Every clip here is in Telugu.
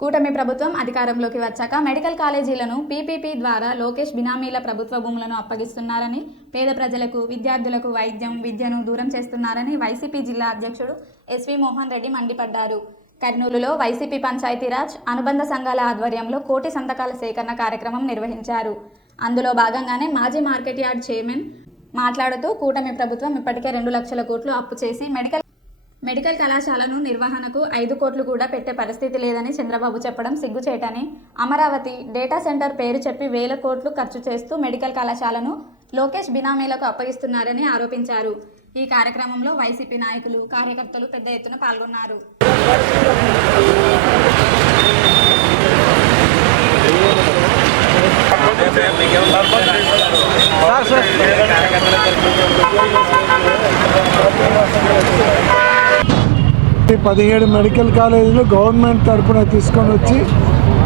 కూటమి ప్రభుత్వం అధికారంలోకి వచ్చాక మెడికల్ కాలేజీలను పీపీపీ ద్వారా లోకేష్ బినామీల ప్రభుత్వ భూములను అప్పగిస్తున్నారని, పేద ప్రజలకు, విద్యార్థులకు విద్యను దూరం చేస్తున్నారని వైసీపీ జిల్లా అధ్యక్షుడు ఎస్వి మోహన్ రెడ్డి మండిపడ్డారు. కర్నూలులో వైసీపీ పంచాయతీరాజ్ అనుబంధ సంఘాల ఆధ్వర్యంలో కోటి సంతకాల సేకరణ కార్యక్రమం నిర్వహించారు. అందులో భాగంగానే మాజీ మార్కెట్ యార్డ్ చైర్మన్ మాట్లాడుతూ కూటమి ప్రభుత్వం ఇప్పటికే 2 లక్షల కోట్లు అప్పు చేసి మెడికల్ కళాశాలను నిర్వహణకు 5 కోట్లు కూడా పెట్టే పరిస్థితి లేదని చంద్రబాబు చెప్పడం సిగ్గుచేటని, అమరావతి డేటా సెంటర్ పేరు చెప్పి 1000 కోట్లు ఖర్చు చేస్తూ మెడికల్ కళాశాలను లోకేష్ బినామీలకు అప్పగిస్తున్నారని ఆరోపించారు. ఈ కార్యక్రమంలో వైసీపీ నాయకులు, కార్యకర్తలు పెద్ద ఎత్తున పాల్గొన్నారు. పదిహేడు మెడికల్ కాలేజీలు గవర్నమెంట్ తరఫున తీసుకొని వచ్చి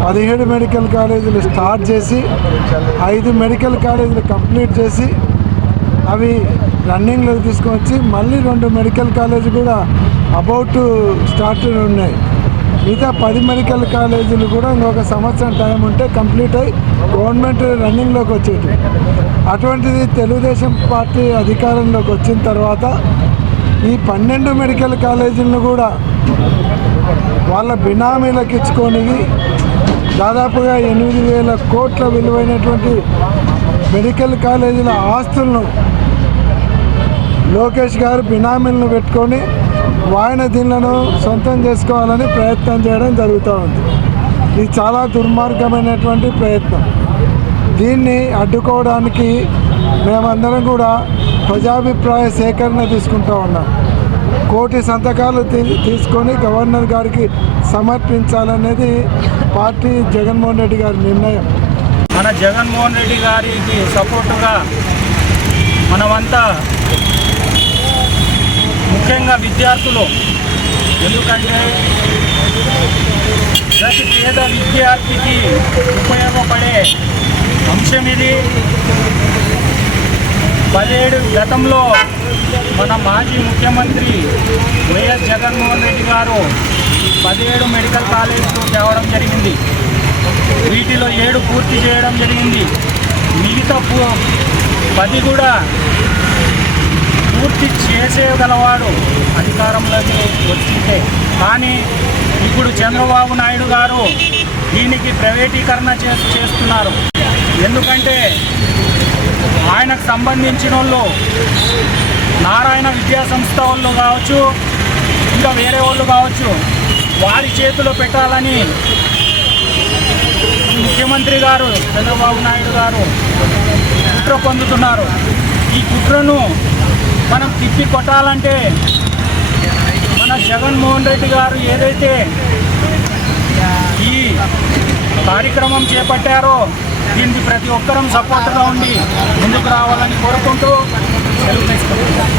17 మెడికల్ కాలేజీలు స్టార్ట్ చేసి 5 మెడికల్ కాలేజీలు కంప్లీట్ చేసి అవి రన్నింగ్లోకి తీసుకొని వచ్చి మళ్ళీ 2 మెడికల్ కాలేజీ కూడా అబౌట్ స్టార్ట్ ఉన్నాయి. మిగతా 10 మెడికల్ కాలేజీలు కూడా ఇంకొక సంవత్సరం టైం ఉంటే కంప్లీట్ అయ్యి గవర్నమెంట్ రన్నింగ్లోకి వచ్చేది. అటువంటిది తెలుగుదేశం పార్టీ అధికారంలోకి వచ్చిన తర్వాత ఈ 12 మెడికల్ కాలేజీలను కూడా వాళ్ళ బినామీలకు ఇచ్చుకొని దాదాపుగా 8,000 కోట్ల విలువైనటువంటి మెడికల్ కాలేజీల ఆస్తులను లోకేష్ గారు బినామీలను పెట్టుకొని వాయినదీన్లను సొంతం చేసుకోవాలని ప్రయత్నం చేయడం జరుగుతూ ఉంది. ఇది చాలా దుర్మార్గమైనటువంటి ప్రయత్నం. దీన్ని అడ్డుకోవడానికి మేమందరం కూడా ప్రజాభిప్రాయ సేకరణ తీసుకుంటూ ఉన్నాం. 1 కోటి సంతకాలు తీసుకొని గవర్నర్ గారికి సమర్పించాలనేది పార్టీ జగన్మోహన్ రెడ్డి గారి నిర్ణయం. మన జగన్మోహన్ రెడ్డి గారికి సపోర్టుగా మనమంతా, ముఖ్యంగా విద్యార్థులు, ఎందుకంటే ప్రతి పేద విద్యార్థికి ఉపయోగపడే అంశం ఇది. 17 గతంలో మన మాజీ ముఖ్యమంత్రి వైఎస్ జగన్మోహన్ రెడ్డి గారు 17 మెడికల్ కాలేజీలు తేవడం జరిగింది. వీటిలో 7 పూర్తి చేయడం జరిగింది. మిగతా 10 కూడా పూర్తి చేసేయగలవాడు అధికారంలోకి వచ్చింటే. కానీ ఇప్పుడు చంద్రబాబు నాయుడు గారు దీనికి ప్రైవేటీకరణ చేస్తున్నారు. ఎందుకంటే ఆయనకు సంబంధించిన వాళ్ళు నారాయణ విద్యా సంస్థ వాళ్ళు కావచ్చు, ఇంకా వేరే వాళ్ళు కావచ్చు, వారి చేతిలో పెట్టాలని ముఖ్యమంత్రి గారు చంద్రబాబు నాయుడు గారు కుట్ర పొందుతున్నారు. ఈ కుట్రను మనం తిప్పి కొట్టాలంటే మన జగన్మోహన్ రెడ్డి గారు ఏదైతే ఈ కార్యక్రమం చేపట్టారో దీనికి ప్రతి ఒక్కరం సపోర్ట్గా ఉండి ముందుకు రావాలని కోరుకుంటూ సెలవు తీసుకుంటున్నాం.